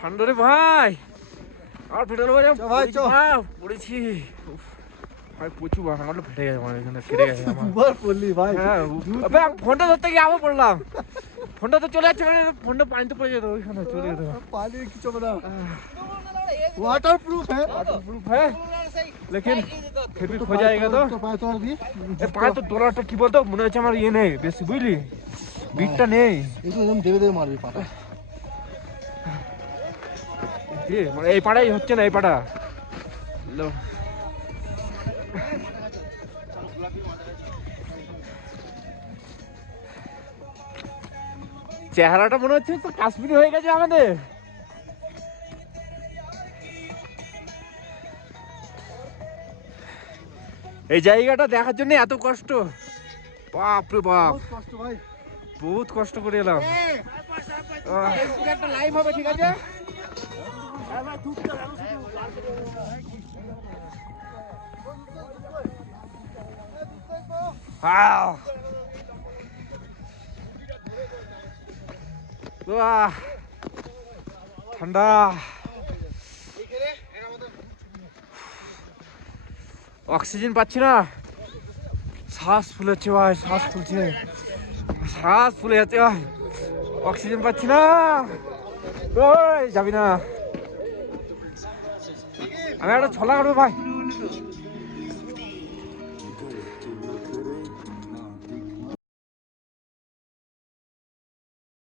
ঠান্ডা রে ভাই, আর ফেটে গেল ভাই, পড়েছি ভাই, প্রচুর আমার ফেটে গেছে, আমার এখানে ফেটে গেছে আমার পড়লি ভাই। হ্যাঁ ফোনটা ধরতে গিয়ে আবার পড়লাম, ফোনটা তো চলে যাচ্ছে, মানে ফোনটা পানিতে পড়ে যেত, ওইখানে চলে যেত। পানি কিছু না, वाटरप्रूफ है, वाटरप्रूफ है, लेकिन फिर भी खो जाएगा। तो पाए तो डॉलरটা কি বলতো, মনে হচ্ছে আমার ইয়ে নেই বেশি, বুঝলি, বিটটা নেই, একদম দেবে দেবে মারবি পাটা। মানে এই পাড়াই হচ্ছে না, এই পাড়া চেহারাটা মনে হচ্ছে তো কাশ্মীরি হয়ে গেছে আমাদের। এই জায়গাটা দেখার জন্য এত কষ্ট, বাপ রে বাপ, কষ্ট ভাই, বহুত কষ্ট করে এলাম। একটা লাইভ হবে, ঠিক আছে? ঠান্ডা, অক্সিজেন পাচ্ছি না, শ্বাস ফুলেছে ভাই, শ্বাস ফুলছে, শ্বাস ফুলে যাচ্ছে ভাই, অক্সিজেন পাচ্ছি না। ওই যাবি না, আমি একটা ছলা কাটবো ভাই।